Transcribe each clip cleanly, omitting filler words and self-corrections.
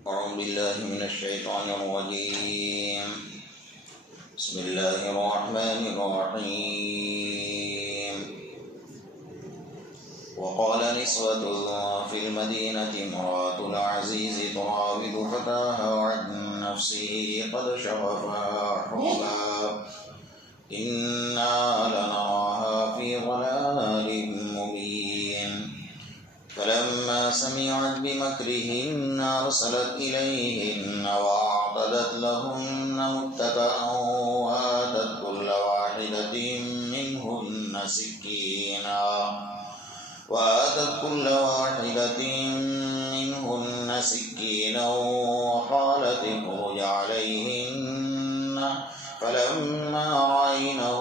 أعوذ بالله من الشيطان الرجيم. بسم الله الرحمن الرحيم. وقال نسوة في المدينة امرأة العزيز تراود فتاها عن نفسه قد شغفها حبا إنا لنراها في ضلال مبين. فلما سمعت بمكرهن أرسلت إليهن وأعتدت لهن متكئا وآتت كل واحدة منهن سكينا وقالت اخرج عليهن. فلما رأينه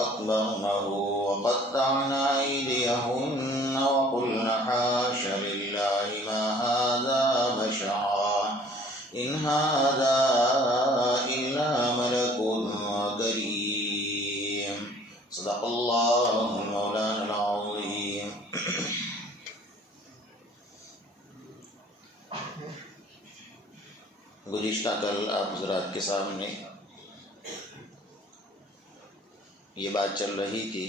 أكبرنه وقطعن أيديهن وقلن حاش لله ما هذا بشرا إن هذا إلا ملك كريم. صدق الله مولانا العظيم. گزشتہ کل آپ حضرات کے سامنے یہ بات چل رہی تھی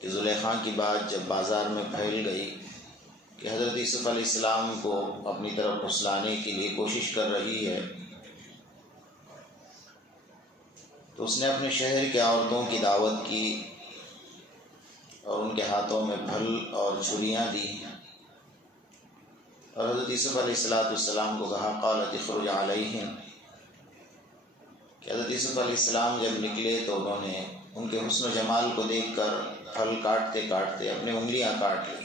کہ زلیخا کی بات جب بازار میں پھیل گئی کہ حضرت یوسف علیہ السلام کو اپنی طرف پھسلانے کے لیے کوشش کر رہی ہے، تو اس نے اپنے شہر کے عورتوں کی دعوت کی اور ان کے ہاتھوں میں پھل اور چھریاں دی اور حضرت یوسف علیہ السلام کو کہا قالت اخرج علیہن، کہ حضرت یوسف علیہ السلام جب نکلے تو انہوں نے ان کے حسن و جمال کو دیکھ کر پھل کاٹتے کاٹتے اپنے انگلیاں کاٹ لیں۔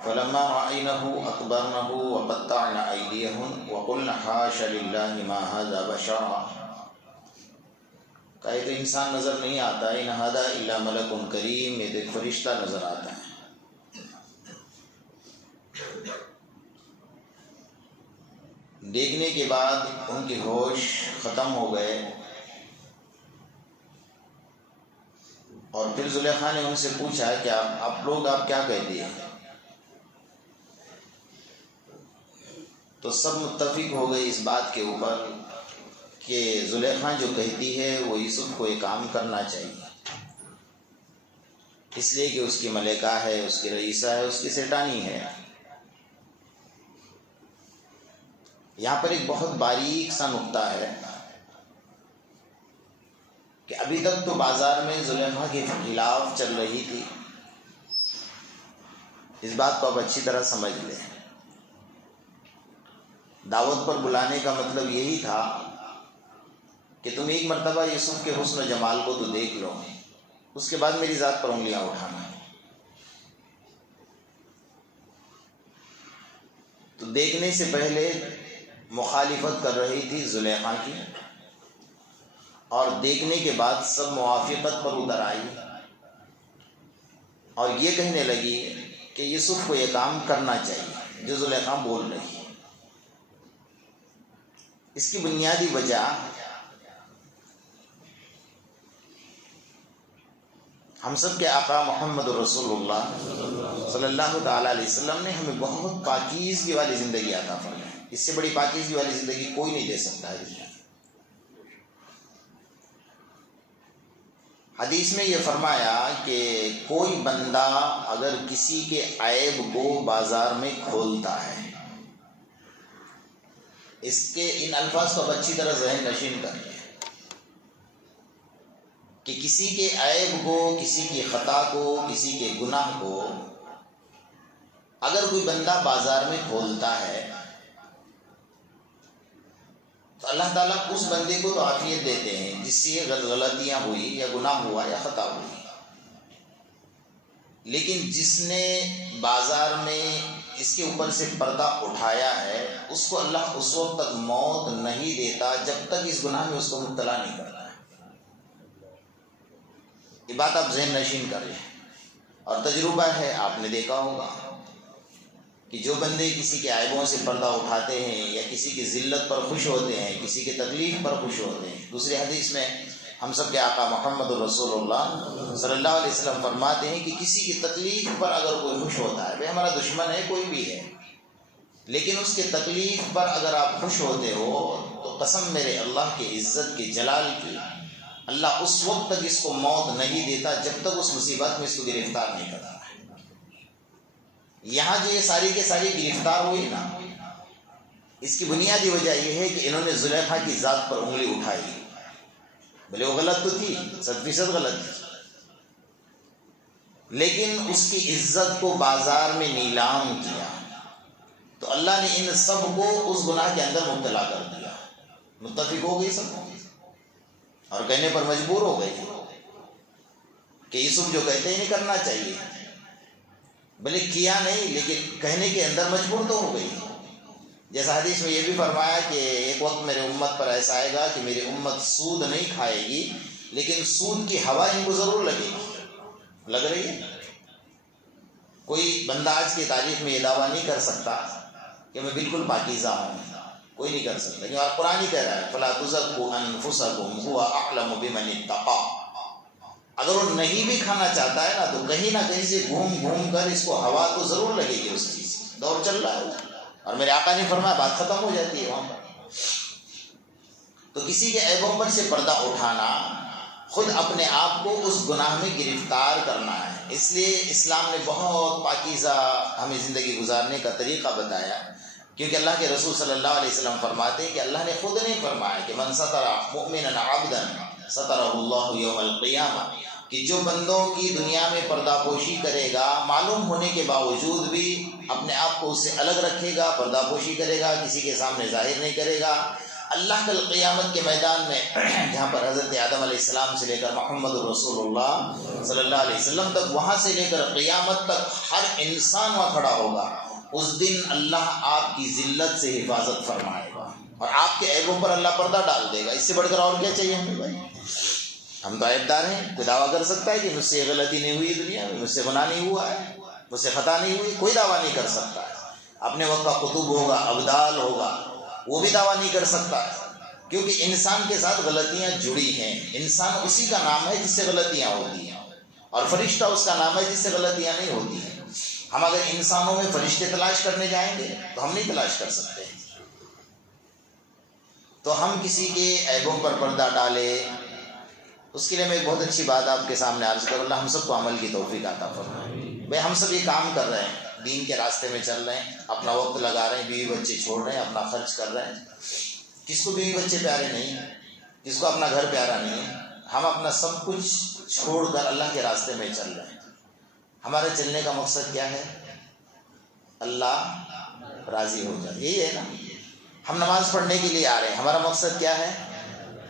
فلما رأينه أكبرنه وقطعن أيديهن وقلن حاش لله ما هذا بشرا، کہ تو انسان نظر نہیں آتا، ان هذا الا ملک کریم، یہ ایک فرشتہ نظر آتا ہے۔ دیکھنے کے بعد ان کے ہوش ختم ہو گئے اور پھر زلیخا نے ان سے پوچھا کہ آپ لوگ کیا کہتے ہیں؟ تو سب متفق ہو گئے اس بات کے اوپر کہ زلیخا جو کہتی ہے وہ یوسف کو یہ کام کرنا چاہیے، اس لیے کہ اس کی ملکہ ہے، اس کی رئیسہ ہے، اس کی سیٹانی ہے۔ یہاں پر ایک بہت باریک سا نقطہ ہے کہ ابھی تک تو بازار میں زلیخا کے خلاف چل رہی تھی، اس بات کو آپ اچھی طرح سمجھ لیں۔ دعوت پر بلانے کا مطلب یہی تھا کہ تم ایک مرتبہ یوسف کے حسن و جمال کو تو دیکھ لو، اس کے بعد میری ذات پر انگلیاں اٹھانا۔ تو دیکھنے سے پہلے مخالفت کر رہی تھی زلیخا کی، اور دیکھنے کے بعد سب موافقت پر اتر آئی اور یہ کہنے لگی کہ یوسف کو یہ کام کرنا چاہیے جو زلیخا بول رہی ہے۔ اس کی بنیادی وجہ ہم سب کے آقا محمد رسول اللہ صلی اللہ تعالی علیہ وسلم نے ہمیں بہت پاکیزگی والی زندگی عطا فرمائی۔ اس سے بڑی پاکیزگی والی زندگی کوئی نہیں دے سکتا ہے۔ حدیث میں یہ فرمایا کہ کوئی بندہ اگر کسی کے عیب کو بازار میں کھولتا ہے، اس کے ان الفاظ کو اچھی طرح ذہن نشین کریے کہ کسی کے عیب کو، کسی کی خطا کو، کسی کے گناہ کو اگر کوئی بندہ بازار میں کھولتا ہے تو اللہ تعالیٰ اس بندے کو تو عافیت دیتے ہیں جس سے یہ غلطیاں ہوئی یا گناہ ہوا یا خطا ہوئی، لیکن جس نے بازار میں اس کے اوپر سے پردہ اٹھایا ہے اس کو اللہ اس وقت تک موت نہیں دیتا جب تک اس گناہ میں اس کو مبتلا نہیں کرتا ہے۔ یہ بات آپ ذہن نشین کر لیں، اور تجربہ ہے، آپ نے دیکھا ہوگا کہ جو بندے کسی کے عیبوں سے پردہ اٹھاتے ہیں یا کسی کی ذلت پر خوش ہوتے ہیں، کسی کی تکلیف پر خوش ہوتے ہیں، دوسری حدیث میں ہم سب کے آقا محمد رسول اللہ صلی اللہ علیہ وسلم فرماتے ہیں کہ کسی کی تکلیف پر اگر کوئی خوش ہوتا ہے، بھائی ہمارا دشمن ہے کوئی بھی ہے، لیکن اس کے تکلیف پر اگر آپ خوش ہوتے ہو تو قسم میرے اللہ کے عزت کے جلال کی، اللہ اس وقت تک اس کو موت نہیں دیتا جب تک اس مصیبت میں اس کو گرفتار نہیں کرتا ہے۔ یہاں جو یہ ساری کے ساری گرفتار ہوئی نا، اس کی بنیادی وجہ یہ ہے کہ انہوں نے زلیخا کی ذات پر انگلی اٹھائی، بھلے وہ غلط تو تھی، 100% غلط تھی، لیکن اس کی عزت کو بازار میں نیلام کیا تو اللہ نے ان سب کو اس گناہ کے اندر مبتلا کر دیا۔ متفق ہو گئی سب اور کہنے پر مجبور ہو گئی کہ یوسف جو کہتے ہیں نہیں کرنا چاہیے، بھلے کیا نہیں لیکن کہنے کے اندر مجبور تو ہو گئی۔ جیسا حدیث میں یہ بھی فرمایا کہ ایک وقت میرے امت پر ایسا آئے گا کہ میری امت سود نہیں کھائے گی لیکن سود کی ہوا ان کو ضرور لگے گی۔ لگ رہی ہے؟ کوئی بندہ آج کی تاریخ میں یہ دعویٰ نہیں کر سکتا کہ میں بالکل پاکیزہ ہوں، کوئی نہیں کر سکتا، لیکن قرآن ہی کہہ رہا ہے فَلَا تُزَكُّوا أَنفُسَكُمْ هُوَ أَعْلَمُ بِمَنِ اتَّقَىٰ۔ اگر وہ نہیں بھی کھانا چاہتا ہے نا تو کہیں نہ کہیں سے گھوم گھوم کر اس کو ہوا تو ضرور لگے گی، اس چیز دور چل رہا ہے اور میرے آقا نے فرمایا بات ختم ہو جاتی ہے وہاں پر۔ تو کسی کے عیبوں پر سے پردہ اٹھانا خود اپنے آپ کو اس گناہ میں گرفتار کرنا ہے۔ اس لیے اسلام نے بہت پاکیزہ ہمیں زندگی گزارنے کا طریقہ بتایا، کیونکہ اللہ کے رسول صلی اللہ علیہ وسلم فرماتے ہیں کہ اللہ نے خود نے فرمایا کہ من ستر مؤمنا عبدا سترہ اللہ یوم القیامہ، کہ جو بندوں کی دنیا میں پردہ پوشی کرے گا، معلوم ہونے کے باوجود بھی اپنے آپ کو اس سے الگ رکھے گا، پردہ پوشی کرے گا، کسی کے سامنے ظاہر نہیں کرے گا، اللہ کل قیامت کے میدان میں جہاں پر حضرت آدم علیہ السلام سے لے کر محمد رسول اللہ صلی اللہ علیہ وسلم تک، وہاں سے لے کر قیامت تک ہر انسان وہاں کھڑا ہوگا، اس دن اللہ آپ کی ذلت سے حفاظت فرمائے گا اور آپ کے عیبوں پر اللہ پردہ ڈال دے گا۔ اس سے بڑھ کر اور کیا چاہیے ہمیں بھائی؟ ہم تو عیب دار ہیں، کوئی دعویٰ کر سکتا ہے کہ مجھ سے یہ غلطی نہیں ہوئی دنیا میں، مجھ سے گناہ نہیں ہوا ہے، مجھ سے خطا نہیں ہوئی؟ کوئی دعویٰ نہیں کر سکتا ہے۔ اپنے وقت کا قطب ہوگا، ابدال ہوگا، وہ بھی دعویٰ نہیں کر سکتا ہے، کیونکہ انسان کے ساتھ غلطیاں جڑی ہیں۔ انسان اسی کا نام ہے جس سے غلطیاں ہوتی ہیں، اور فرشتہ اس کا نام ہے جس سے غلطیاں نہیں ہوتی ہیں۔ ہم اگر انسانوں میں فرشتے تلاش کرنے جائیں گے تو ہم نہیں تلاش کر سکتے۔ تو ہم کسی کے عیبوں پر پردہ ڈالیں، اس کے لیے میں ایک بہت اچھی بات آپ کے سامنے عرض کروں، اللہ ہم سب کو عمل کی توفیق عطا فرمائے۔ بھائی ہم سب یہ کام کر رہے ہیں، دین کے راستے میں چل رہے ہیں، اپنا وقت لگا رہے ہیں، بیوی بچے چھوڑ رہے ہیں، اپنا خرچ کر رہے ہیں۔ کس کو بیوی بچے پیارے نہیں ہیں، کس کو اپنا گھر پیارا نہیں ہے؟ ہم اپنا سب کچھ چھوڑ کر اللہ کے راستے میں چل رہے ہیں۔ ہمارے چلنے کا مقصد کیا ہے؟ اللہ راضی ہو جائے، یہی ہے نا۔ ہم نماز پڑھنے کے لیے آ رہے ہیں، ہمارا مقصد کیا ہے؟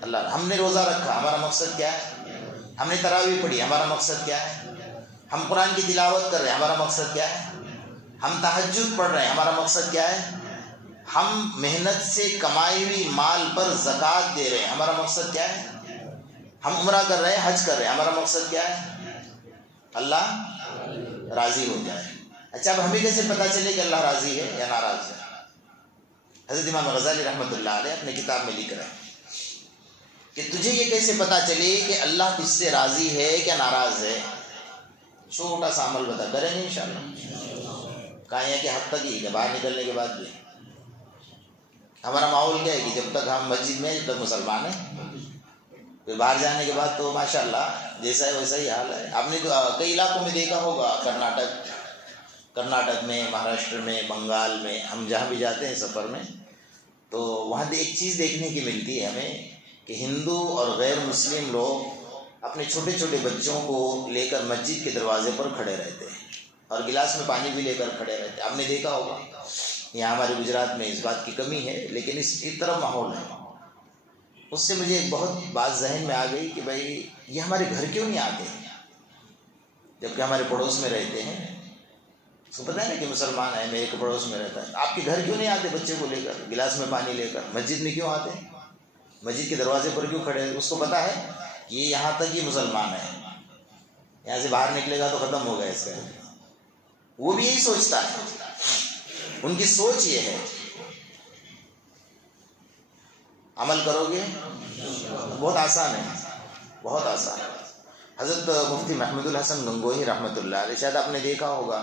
اللہ۔ ہم نے روزہ رکھا، ہمارا مقصد کیا ہے؟ ہم نے تراویح پڑھی، ہمارا مقصد کیا ہے؟ ہم قرآن کی تلاوت کر رہے ہیں، ہمارا مقصد کیا ہے؟ ہم تہجد پڑھ رہے ہیں، ہمارا مقصد کیا ہے؟ ہم محنت سے کمائی ہوئی مال پر زکوٰۃ دے رہے ہیں، ہمارا مقصد کیا ہے؟ ہم عمرہ کر رہے ہیں، حج کر رہے ہیں، ہمارا مقصد کیا ہے؟ اللہ راضی ہو جائے۔ اچھا، اب ہمیں کیسے پتہ چلے کہ اللہ راضی ہے یا ناراض ہے؟ حضرت امام غزالی رحمۃ اللہ علیہ اپنے کتاب میں لکھ رہے ہیں کہ تجھے یہ کیسے پتہ چلے کہ اللہ تجھ سے راضی ہے کیا ناراض ہے؟ چھوٹا سا عمل بتا کریں گے انشاءاللہ، کہاں کے حد تک ہی کہ باہر نکلنے کے بعد بھی ہمارا ماحول کیا ہے کہ جب تک ہم مسجد میں جب تک مسلمان ہیں، پھر باہر جانے کے بعد تو ماشاءاللہ جیسا ہے ویسا ہی حال ہے۔ آپ نے تو کئی علاقوں میں دیکھا ہوگا، کرناٹک میں، مہاراشٹر میں، بنگال میں، ہم جہاں بھی جاتے ہیں سفر میں تو وہاں ایک چیز دیکھنے کی ملتی ہے ہمیں کہ ہندو اور غیر مسلم لوگ اپنے چھوٹے چھوٹے بچوں کو لے کر مسجد کے دروازے پر کھڑے رہتے ہیں اور گلاس میں پانی بھی لے کر کھڑے رہتے ہیں۔ آپ نے دیکھا ہوگا، یہاں ہمارے گجرات میں اس بات کی کمی ہے، لیکن اس کی طرف ماحول ہے۔ اس سے مجھے ایک بہت بات ذہن میں آ گئی کہ بھائی یہ ہمارے گھر کیوں نہیں آتے جبکہ ہمارے پڑوس میں رہتے ہیں؟ اس کو پتہ ہے نا کہ مسلمان ہے، میرے پڑوس میں رہتا ہے، آپ کے گھر کیوں نہیں آتے بچے کو لے کر، گلاس میں پانی لے کر؟ مسجد میں کیوں آتے ہیں؟ مسجد کے دروازے پر کیوں کھڑے ہیں؟ اس کو پتہ ہے کہ یہ یہاں تک یہ مسلمان ہے، یہاں سے باہر نکلے گا تو ختم ہوگا اس کا۔ وہ بھی یہی سوچتا ہے، ان کی سوچ یہ ہے۔ عمل کرو گے بہت آسان ہے، بہت آسان ہے۔ حضرت مفتی محمود الحسن گنگوہی رحمۃ اللہ علیہ، شاید آپ نے دیکھا ہوگا،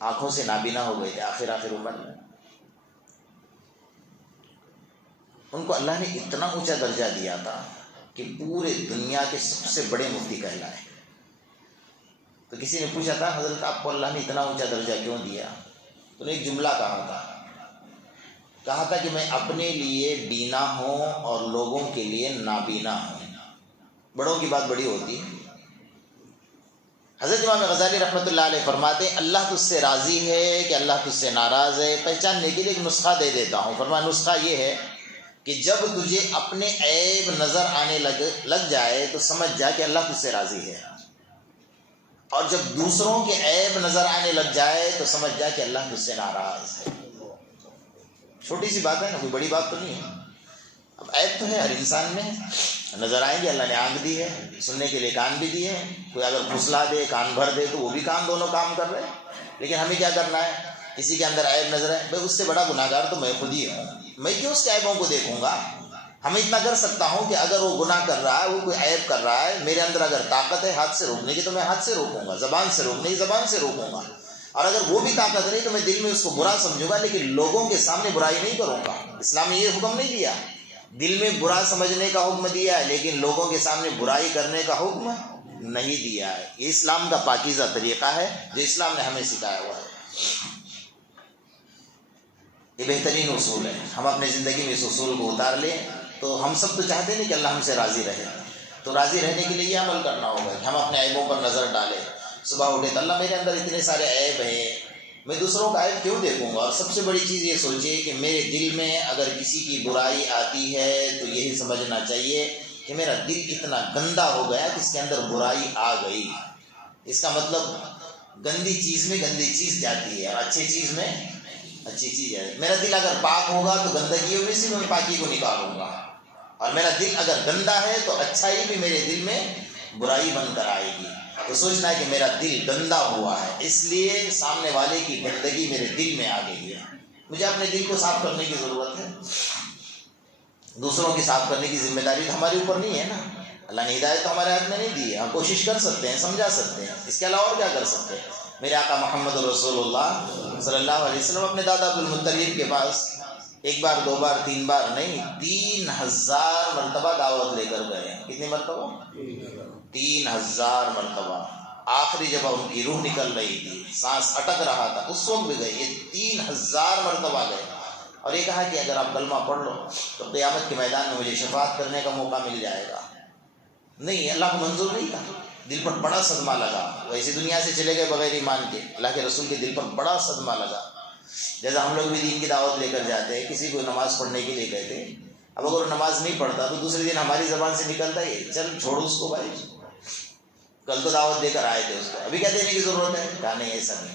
آنکھوں سے نابینا ہو گئے تھے آخر عمر میں۔ ان کو اللہ نے اتنا اونچا درجہ دیا تھا کہ پورے دنیا کے سب سے بڑے مفتی کہلائے۔ تو کسی نے پوچھا تھا حضرت آپ کو اللہ نے اتنا اونچا درجہ کیوں دیا؟ تو نے ایک جملہ کہا تھا کہ میں اپنے لیے بینا ہوں اور لوگوں کے لیے نابینا ہوں۔ بڑوں کی بات بڑی ہوتی ہے۔ حضرت امام غزالی رحمۃ اللہ علیہ فرماتے ہیں اللہ تجھ سے راضی ہے کہ اللہ تجھ سے ناراض ہے، پہچاننے کے لیے ایک نسخہ دے دیتا ہوں۔ فرمایا نسخہ یہ ہے کہ جب تجھے اپنے عیب نظر آنے لگ جائے تو سمجھ جا کہ اللہ تجھ سے راضی ہے، اور جب دوسروں کے عیب نظر آنے لگ جائے تو سمجھ جا کہ اللہ تجھ سے ناراض ہے۔ چھوٹی سی بات ہے نا، کوئی بڑی بات تو نہیں ہے۔ اب عیب تو ہے ہر انسان میں، نظر آئیں گے۔ اللہ نے آنکھ دی ہے، سننے کے لیے کان بھی دیے ہیں، کوئی اگر پھسلا دے کان بھر دے تو وہ بھی کان دونوں کام کر رہے ہیں۔ لیکن ہمیں کیا کرنا ہے؟ کسی کے اندر عیب نظر آئے، بھائی اس سے بڑا گناہ گار تو میں خود ہی ہوں، میں کیوں اس کے عیبوں کو دیکھوں گا؟ ہمیں اتنا کر سکتا ہوں کہ اگر وہ گناہ کر رہا ہے، وہ کوئی عیب کر رہا ہے، میرے اندر اگر طاقت ہے ہاتھ سے روکنے کی تو میں ہاتھ سے روکوں گا، زبان سے روکنے کی زبان سے روکوں گا، اور اگر وہ بھی طاقت نہیں تو میں دل میں اس کو برا سمجھوں گا، لیکن لوگوں کے سامنے برائی نہیں کروں گا۔ اسلام نے یہ حکم نہیں دیا، دل میں برا سمجھنے کا حکم دیا ہے، لیکن لوگوں کے سامنے برائی کرنے کا حکم نہیں دیا ہے۔ یہ اسلام کا پاکیزہ طریقہ ہے جو اسلام نے ہمیں سکھایا ہوا ہے۔ یہ بہترین اصول ہے، ہم اپنے زندگی میں اس اصول کو اتار لیں تو ہم سب تو چاہتے نہیں کہ اللہ ہم سے راضی رہے، تو راضی رہنے کے لیے یہ عمل کرنا ہوگا کہ ہم اپنے عیبوں پر نظر ڈالیں۔ صبح اٹھے تو اللہ میرے اندر اتنے سارے عیب ہیں، میں دوسروں کا عیب کیوں دیکھوں گا؟ اور سب سے بڑی چیز یہ سوچے کہ میرے دل میں اگر کسی کی برائی آتی ہے تو یہی سمجھنا چاہیے کہ میرا دل اتنا گندا ہو گیا کہ اس کے اندر برائی آ گئی۔ اس کا مطلب گندی چیز میں گندی چیز جاتی ہے اور اچھی چیز میں اچھی چیز ہے۔ میرا دل اگر پاک ہوگا تو گندگیوں میں سے میں پاکی کو نکالوں گا، اور میرا دل اگر گندا ہے تو اچھائی بھی میرے دل میں برائی بن کر آئے گی۔ تو سوچنا ہے کہ میرا دل گندا ہوا ہے، اس لیے سامنے والے کی گندگی میرے دل میں آ گئی ہے، مجھے اپنے دل کو صاف کرنے کی ضرورت ہے۔ دوسروں کی صاف کرنے کی ذمہ داری تو ہمارے اوپر نہیں ہے نا، اللہ نے ہدایت تو ہمارے ہاتھ میں نہیں دی ہے۔ ہم کوشش کر سکتے ہیں، سمجھا سکتے ہیں، اس کے علاوہ اور کیا کر سکتے ہیں؟ میرے آقا محمد رسول اللہ صلی اللہ علیہ وسلم اپنے دادا عبدالمطلب کے پاس ایک بار دو بار تین بار نہیں 3000 مرتبہ دعوت لے کر گئے ہیں۔ کتنی مرتبہ؟ 3000 مرتبہ۔ آخری جب ان کی روح نکل رہی تھی، سانس اٹک رہا تھا، اس وقت بھی گئے، یہ 3000 مرتبہ گئے، اور یہ کہا کہ اگر آپ کلمہ پڑھ لو تو قیامت کے میدان میں مجھے شفاعت کرنے کا موقع مل جائے گا۔ نہیں، اللہ کو منظور نہیں تھا، دل پر بڑا صدمہ لگا، ویسے دنیا سے چلے گئے بغیر ایمان کے، اللہ کے رسول کے دل پر بڑا صدمہ لگا۔ جیسا ہم لوگ بھی دین کی دعوت لے کر جاتے ہیں، کسی کو نماز پڑھنے کے لیے کہتے ہیں، اب اگر نماز نہیں پڑھتا تو دوسرے دن ہماری زبان سے نکلتا ہے چل چھوڑو اس کو بھائی، کل تو دعوت دے کر آئے تھے، اس کو ابھی کیا دینے کی ضرورت ہے؟ کہا نہیں، ایسا نہیں،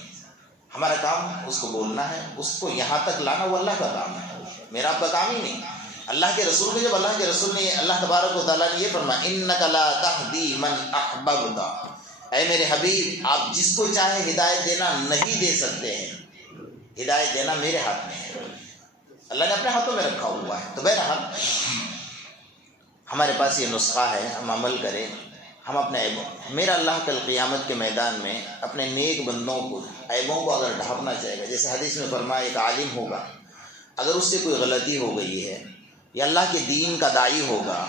ہمارا کام اس کو بولنا ہے، اس کو یہاں تک لانا وہ اللہ کا کام ہے، میرا آپ کا کام ہی نہیں۔ اللہ کے رسول نے جب اللہ کے رسول نے اللہ تبارک و تعالیٰ نے یہ فرمایا انک لا تہدی من احببت، اے میرے حبیب آپ جس کو چاہے ہدایت دینا نہیں دے سکتے ہیں، ہدایت دینا میرے ہاتھ میں ہے، اللہ نے اپنے ہاتھوں میں رکھا ہوا ہے۔ تو بہرحال ہمارے پاس یہ نسخہ ہے، ہم عمل کریں، ہم اپنے عیبوں، میرا اللہ کل قیامت کے میدان میں اپنے نیک بندوں کو عیبوں کو اگر ڈھانپنا چاہے گا، جیسے حدیث میں فرمایا ایک عالم ہوگا، اگر اس سے کوئی غلطی ہو گئی ہے، یا اللہ کے دین کا داعی ہوگا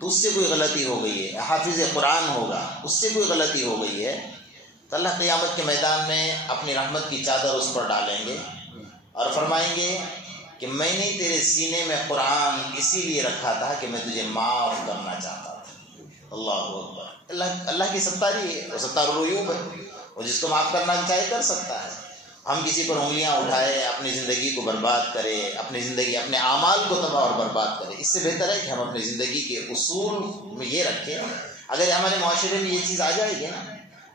تو اس سے کوئی غلطی ہو گئی ہے، حافظ قرآن ہوگا اس سے کوئی غلطی ہو گئی ہے، تو اللہ قیامت کے میدان میں اپنی رحمت کی چادر اس پر ڈالیں گے اور فرمائیں گے کہ میں نے تیرے سینے میں قرآن اسی لیے رکھا تھا کہ میں تجھے معاف کرنا چاہتا تھا۔ اللہ اکبر، اللہ کی ستاری ہے، وہ ستار العیوب ہے، وہ جس کو معاف کرنا چاہے کر سکتا ہے۔ ہم کسی پر انگلیاں اٹھائے، اپنی زندگی کو برباد کرے، اپنی زندگی اپنے اعمال کو تباہ اور برباد کرے، اس سے بہتر ہے کہ ہم اپنی زندگی کے اصول میں یہ رکھیں۔ اگر ہمارے معاشرے میں یہ چیز آ جائے گی نا،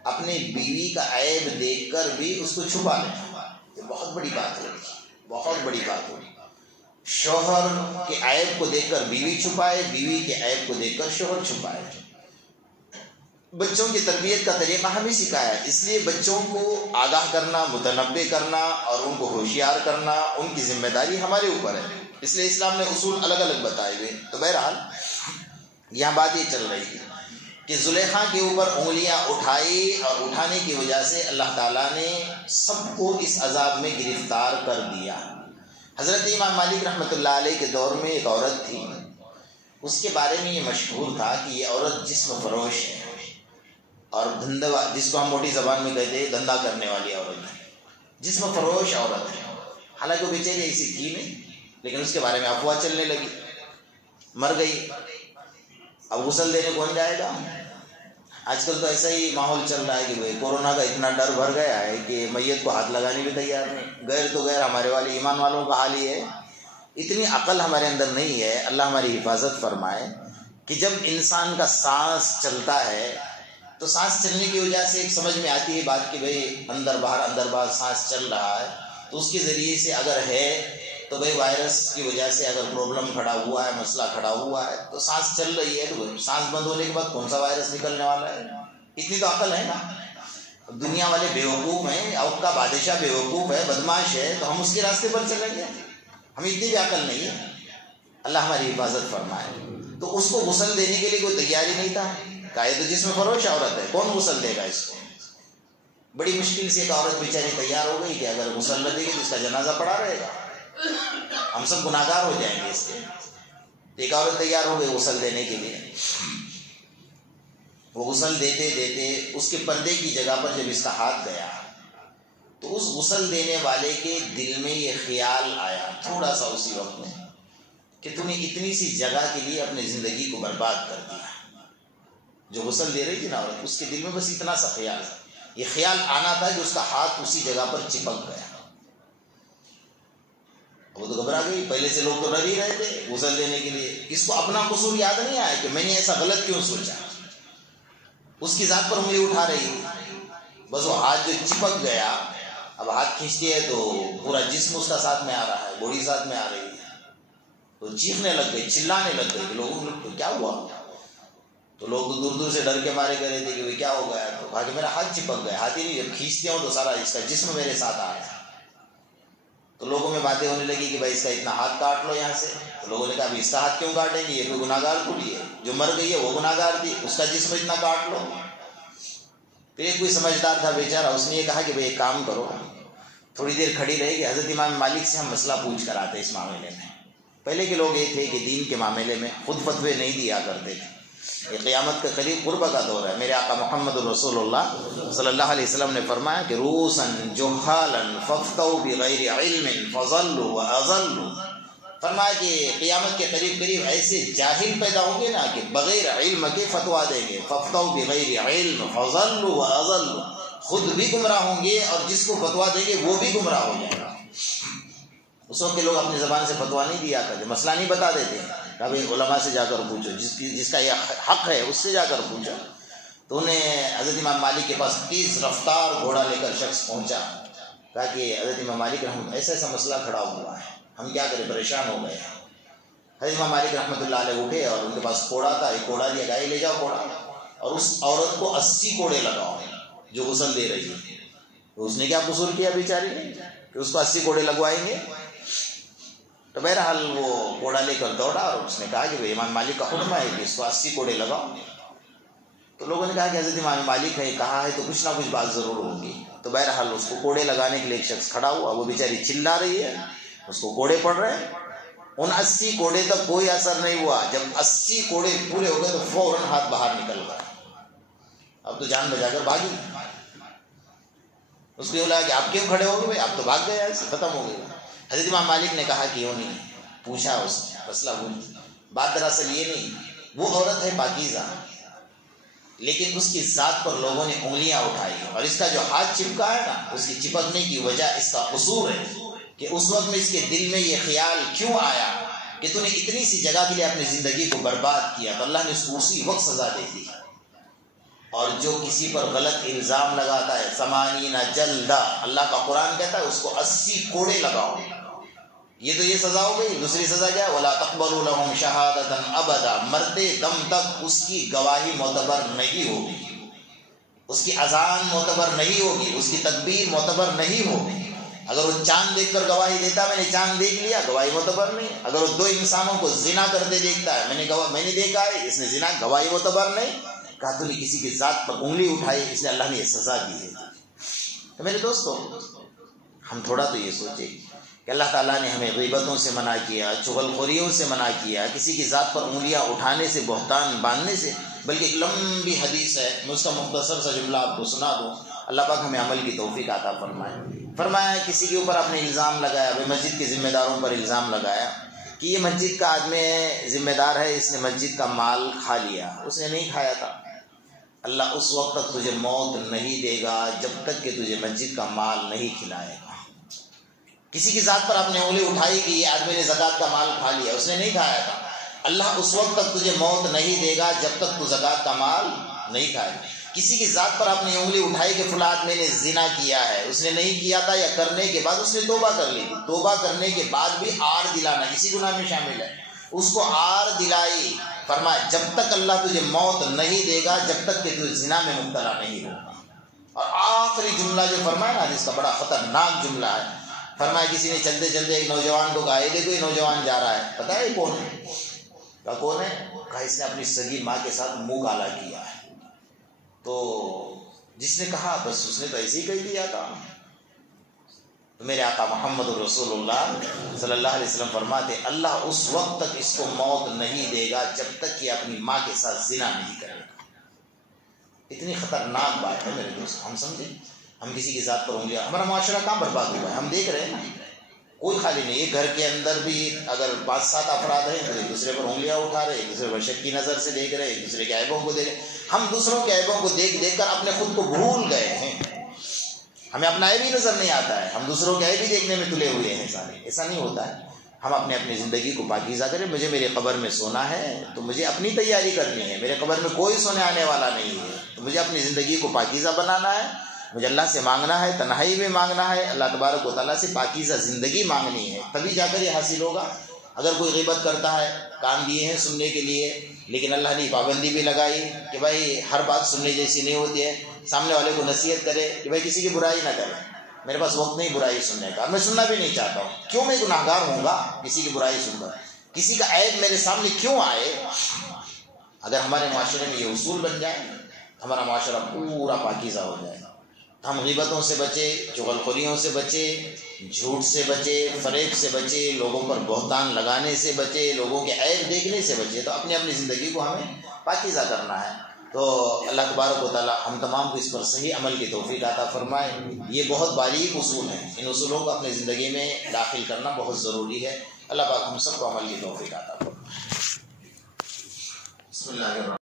اپنی بیوی کا عیب دیکھ کر بھی اس کو چھپا لیں، یہ بہت بڑی بات ہوگی، بہت بڑی بات ہوگی۔ شوہر کے عیب کو دیکھ کر بیوی چھپائے، بیوی کے عیب کو دیکھ کر شوہر چھپائے۔ بچوں کی تربیت کا طریقہ ہمیں سکھایا ہے، اس لیے بچوں کو آگاہ کرنا، متنبع کرنا اور ان کو ہوشیار کرنا، ان کی ذمہ داری ہمارے اوپر ہے، اس لیے اسلام نے اصول الگ الگ بتائے ہوئے۔ تو بہرحال یہاں بات یہ چل رہی تھی کہ زلیخا کے اوپر انگلیاں اٹھائی اور اٹھانے کی وجہ سے اللہ تعالیٰ نے سب کو اس عذاب میں گرفتار کر دیا۔ حضرت امام مالک رحمۃ اللہ علیہ کے دور میں ایک عورت تھی، اس کے بارے میں یہ مشہور تھا کہ یہ عورت جسم فروش ہے اور دھندا، جس کو ہم موٹی زبان میں کہتے ہیں دھندا کرنے والی عورت ہے، جسم فروش عورت ہے۔ حالانکہ وہ بیچاری ایسی تھی نہیں، لیکن اس کے بارے میں افواہ چلنے لگی، مر گئی، اب غسل دینے کون جائے گا؟ آج کل تو ایسا ہی ماحول چل رہا ہے کہ بھائی کورونا کا اتنا ڈر بھر گیا ہے کہ میت کو ہاتھ لگانے بھی تیار نہیں۔ غیر تو غیر ہمارے والے ایمان والوں کا حال ہی ہے، اتنی عقل ہمارے اندر نہیں ہے، اللہ ہماری حفاظت فرمائے، کہ جب انسان کا سانس چلتا ہے تو سانس چلنے کی وجہ سے ایک سمجھ میں آتی ہے بات کہ بھئی اندر باہر سانس چل رہا ہے، تو اس کے ذریعے سے اگر ہے تو بھئی وائرس کی وجہ سے اگر پرابلم کھڑا ہوا ہے، مسئلہ کھڑا ہوا ہے، تو سانس چل رہی ہے تو سانس بند ہونے کے بعد کون سا وائرس نکلنے والا ہے؟ اتنی تو عقل ہے نا۔ دنیا والے بیوقوف ہیں، اب کا بادشاہ بیوقوف ہے، بدماش ہے، تو ہم اس کے راستے پر چلیں گے؟ ہمیں اتنی بھی عقل نہیں ہے، اللہ ہماری حفاظت فرمائے۔ تو اس کو غسل دینے کے لیے کوئی تیاری نہیں تھا، کہا یہ تو جسم فروش عورت ہے، کون غسل دے گا اس کو؟ بڑی مشکل سے ایک عورت بیچاری تیار ہو گئی کہ اگر غسل نہ دے گی تو اس کا جنازہ پڑا رہے گا، ہم سب گناہگار ہو جائیں گے اس کے۔ ایک عورت تیار ہو گئی غسل دینے کے لیے، وہ غسل دیتے دیتے اس کے پردے کی جگہ پر جب اس کا ہاتھ گیا تو اس غسل دینے والے کے دل میں یہ خیال آیا تھوڑا سا اسی وقت میں کہ تم نے اتنی سی جگہ کے لیے اپنی زندگی کو برباد کر دیا۔ جو غسل دے رہی تھی نا عورت، اس کے دل میں بس اتنا سا خیال، یہ خیال آنا تھا کہ اس کا ہاتھ اسی جگہ پر چپک گیا۔ وہ تو گھبرا گئی، پہلے سے لوگ تو ڈر ہی رہے تھے غسل دینے کے لیے، اس کو اپنا قصور یاد نہیں آیا کہ میں نے ایسا غلط کیوں سوچا۔ اس کی ذات پر انگلی اٹھا رہی تھی، بس وہ ہاتھ جو چپک گیا، اب ہاتھ کھینچتی ہے تو پورا جسم اس کا ساتھ میں آ رہا ہے، باڈی ساتھ میں آ رہی ہے، تو چیخنے لگ گئی، چلانے لگ گئی کہ لوگوں کو کیا ہوا؟ تو لوگ دور دور سے ڈر کے مارے کر رہے تھے کہ کیا ہو گیا؟ تو کہا کہ میرا ہاتھ چپک گیا، ہاتھ ہی نہیں، جب کھینچتی ہوں تو سارا اس کا جسم میرے ساتھ آ رہا ہے۔ تو لوگوں میں باتیں ہونے لگی کہ بھائی اس کا اتنا ہاتھ کاٹ لو یہاں سے۔ تو لوگوں نے کہا ابھی اس کا ہاتھ کیوں کاٹیں گے، یہ کوئی گناہگار تھوڑی ہے، جو مر گئی ہے وہ گناہگار تھی، اس کا جسم اتنا کاٹ لو۔ پھر ایک کوئی سمجھدار تھا بیچارہ، اس نے یہ کہا کہ بھائی ایک کام کرو، تھوڑی دیر کھڑی رہے گی، حضرت امام مالک سے ہم مسئلہ پوچھ کر آتے اس معاملے میں۔ پہلے کے لوگ یہ تھے کہ دین کے معاملے میں خود فتوے نہیں دیا کرتے تھے۔ یہ قیامت کا قریب قرب کا دور ہے، میرے آقا محمد رسول اللہ صلی اللہ علیہ وسلم نے فرمایا کہ روسن جہالا ففتوا بغیر علم فضلوا واضلوا، فرمایا کہ قیامت کے قریب قریب ایسے جاہل پیدا ہوں گے نا کہ بغیر علم کے فتوا دیں گے، ففتوا بغیر علم فضلوا واضلوا، خود بھی گمراہ ہوں گے اور جس کو فتوا دیں گے وہ بھی گمراہ ہو جائے گا۔ اس وقت کے لوگ اپنی زبان سے فتوا نہیں دیا کرتے، مسئلہ نہیں بتا دیتے، کبھی علماء سے جا کر پوچھو، جس کا یہ حق ہے اس سے جا کر پوچھو۔ تو انہیں حضرت امام مالک کے پاس تیز رفتار گھوڑا لے کر شخص پہنچا، کہا کہ حضرت امام مالک رحمۃ ایسا ایسا مسئلہ کھڑا ہوا ہے، ہم کیا کریں، پریشان ہو گئے ہیں۔ حضرت امام مالک رحمۃ اللہ علیہ اٹھے اور ان کے پاس کوڑا تھا، ایک کوڑا دیا، گائے لے جاؤ کوڑا، اور اس عورت کو 80 کوڑے لگاؤ جو غسل دے رہی ہے۔ تو اس نے کیا قصور کیا بیچاری نے کہ اس کو 80 کوڑے لگوائیں گے؟ تو بہرحال وہ کوڑا لے کر دوڑا اور اس نے کہا کہ امام مالک کا حکم ہے کہ اس کو 80 کوڑے لگاؤ۔ تو لوگوں نے کہا کہ حضرت امام مالک نے کہا ہے تو کچھ نہ کچھ بات ضرور ہوگی۔ تو بہرحال اس کو کوڑے لگانے کے لیے ایک شخص کھڑا ہوا، وہ بیچاری چلا رہی ہے، اس کو کوڑے پڑ رہے ہیں۔ ان 80 کوڑے تک کوئی اثر نہیں ہوا، جب 80 کوڑے پورے ہو گئے تو فوراً ہاتھ باہر نکل گیا، اب تو جان بچا کر بھاگی۔ اس کو یہ لگا کہ آپ کیوں کھڑے ہو گئے، بھائی آپ تو بھاگ گئے، ایسے ختم ہو گئے۔ حضرت امام مالک نے کہا کہ نہیں، پوچھا اس نے مسئلہ، بات دراصل یہ نہیں، وہ عورت ہے پاکیزہ، لیکن اس کی ذات پر لوگوں نے انگلیاں اٹھائی، اور اس کا جو ہاتھ چپکا ہے نا، اس کی چپکنے کی وجہ اس کا قصور ہے کہ اس وقت میں اس کے دل میں یہ خیال کیوں آیا کہ تو نے اتنی سی جگہ کے لیے اپنی زندگی کو برباد کیا، تو اللہ نے اس کو اسی وقت سزا دے دی۔ اور جو کسی پر غلط الزام لگاتا ہے 80 جلدہ، اللہ کا قرآن کہتا ہے اس کو 80 کوڑے لگاؤ۔ یہ تو یہ سزا ہو گئی، دوسری سزا کیا ہے؟ وَلَا تَقْبَلُوا لَهُمْ شَهَادَةً أَبَدًا، مرتے دم تک اس کی گواہی معتبر نہیں ہوگی، اس کی اذان معتبر نہیں ہوگی، اس کی تکبیر معتبر نہیں ہوگی۔ اگر وہ چاند دیکھ کر گواہی دیتا میں نے چاند دیکھ لیا، گواہی معتبر نہیں۔ اگر وہ دو انسانوں کو زنا کرتے دیکھتا ہے میں نے دیکھا ہے اس نے زنا، گواہی معتبر نہیں۔ کہا تو نے کسی کی ذات پر انگلی اٹھائی اس لیے اللہ نے یہ سزا دی ہے۔ تو میرے دوستو، ہم تھوڑا تو یہ سوچیں کہ اللہ تعالیٰ نے ہمیں غیبتوں سے منع کیا، چغل خوریوں سے منع کیا، کسی کی ذات پر انگلیاں اٹھانے سے، بہتان باندھنے سے۔ بلکہ ایک لمبی حدیث ہے، میں اس کا مختصر سا جملہ آپ کو سنا دوں، اللہ پاک ہمیں عمل کی توفیق عطا فرمائے۔ فرمایا کسی کے اوپر آپ نے الزام لگایا، وہ مسجد کے ذمہ داروں پر الزام لگایا کہ یہ مسجد کا آدمی ذمہ دار ہے، اس نے مسجد کا مال کھا لیا۔ اس نے نہیں کھایا تھا۔ اللہ اس وقت تک تجھے موت نہیں دے گا جب تک کہ تجھے مسجد کا مال نہیں کھلائے گا۔ کسی کی ذات پر آپ نے انگلی اٹھائی کہ یہ آدمی نے زکوٰۃ کا مال کھا لیا، اس نے نہیں کھایا تھا۔ اللہ اس وقت تک تجھے موت نہیں دے گا جب تک تو زکوٰۃ کا مال نہیں کھائے گا۔ کسی کی ذات پر آپ نے انگلی اٹھائی کہ فلاں آدمی نے زنا کیا ہے، اس نے نہیں کیا تھا، یا کرنے کے بعد اس نے توبہ کر لی، توبہ کرنے کے بعد بھی آر دلانا اسی گناہ میں شامل ہے، اس کو آر دلائی۔ فرمایا جب تک اللہ تجھے موت نہیں دے گا جب تک کہ تجھے زنا میں مبتلا نہیں ہوگا۔ اور آخری جملہ جو فرمایا نا، جس کا بڑا خطرناک جملہ ہے، فرمایا کسی نے چلتے چلتے ایک نوجوان کو کہا یہ دیکھو یہ نوجوان جا رہا ہے، پتہ ہے یہ کون ہے؟ کہا کون ہے؟ کہا اس نے اپنی سگی ماں کے ساتھ منہ کالا کیا ہے۔ تو جس نے کہا بس اس نے تو ایسے ہی کہہ دیا تھا۔ تو میرے آقا محمد رسول اللہ صلی اللہ علیہ وسلم فرماتے اللہ اس وقت تک اس کو موت نہیں دے گا جب تک کہ اپنی ماں کے ساتھ زنا نہیں کرے گا۔ اتنی خطرناک بات ہے میرے دوست، ہم سمجھیں ہم کسی کی ذات پر انگلیاں، ہمارا معاشرہ کہاں برباد ہوا ہے، ہم دیکھ رہے ہیں نا، کوئی خالی نہیں ہے۔ گھر کے اندر بھی اگر 5-7 افراد ہیں تو ایک دوسرے پر انگلیاں اٹھا رہے، ایک دوسرے پر شک کی نظر سے دیکھ رہے، ایک دوسرے کے عیبوں کو دیکھ رہے۔ ہم دوسروں کے عیبوں کو دیکھ دیکھ کر اپنے خود کو بھول گئے ہیں، ہمیں اپنا عیب ہی نظر نہیں آتا ہے، ہم دوسروں کے عیب ہی دیکھنے میں تلے ہوئے ہیں سارے۔ ایسا نہیں ہوتا ہے، ہم اپنی زندگی کو پاکیزہ کریں۔ مجھے میری قبر میں سونا ہے تو مجھے اپنی تیاری کرنی ہے، میرے قبر میں کوئی سونے آنے والا نہیں ہے، تو مجھے اپنی زندگی کو پاکیزہ بنانا ہے، مجھے اللہ سے مانگنا ہے، تنہائی میں مانگنا ہے، اللہ تبارک و تعالیٰ سے پاکیزہ زندگی مانگنی ہے، تبھی جا کر یہ حاصل ہوگا۔ اگر کوئی غیبت کرتا ہے، کان دیے ہیں سننے کے لیے، لیکن اللہ نے پابندی بھی لگائی کہ بھائی ہر بات سننے جیسی نہیں ہوتی ہے، سامنے والے کو نصیحت کرے کہ بھائی کسی کی برائی نہ کرے، میرے پاس وقت نہیں برائی سننے کا، میں سننا بھی نہیں چاہتا ہوں، کیوں میں گناہگار ہوں گا کسی کی برائی سن کر، کسی کا عیب میرے سامنے کیوں آئے۔ اگر ہمارے معاشرے میں یہ اصول بن جائے، ہمارا معاشرہ پورا پاکیزہ ہو جائے گا۔ ہم غیبتوں سے بچے، چغل خوریوں سے بچے، جھوٹ سے بچے، فریب سے بچے، لوگوں پر بہتان لگانے سے بچے، لوگوں کے عیب دیکھنے سے بچے، تو اپنی زندگی کو ہمیں پاکیزہ کرنا ہے۔ تو اللہ تبارک و تعالی ہم تمام کو اس پر صحیح عمل کی توفیق عطا فرمائے۔ یہ بہت باریک اصول ہیں، ان اصولوں کو اپنی زندگی میں داخل کرنا بہت ضروری ہے۔ اللہ پاک ہم سب کو عمل کی توفیق عطا فرمائے۔ بسم اللہ الرحمن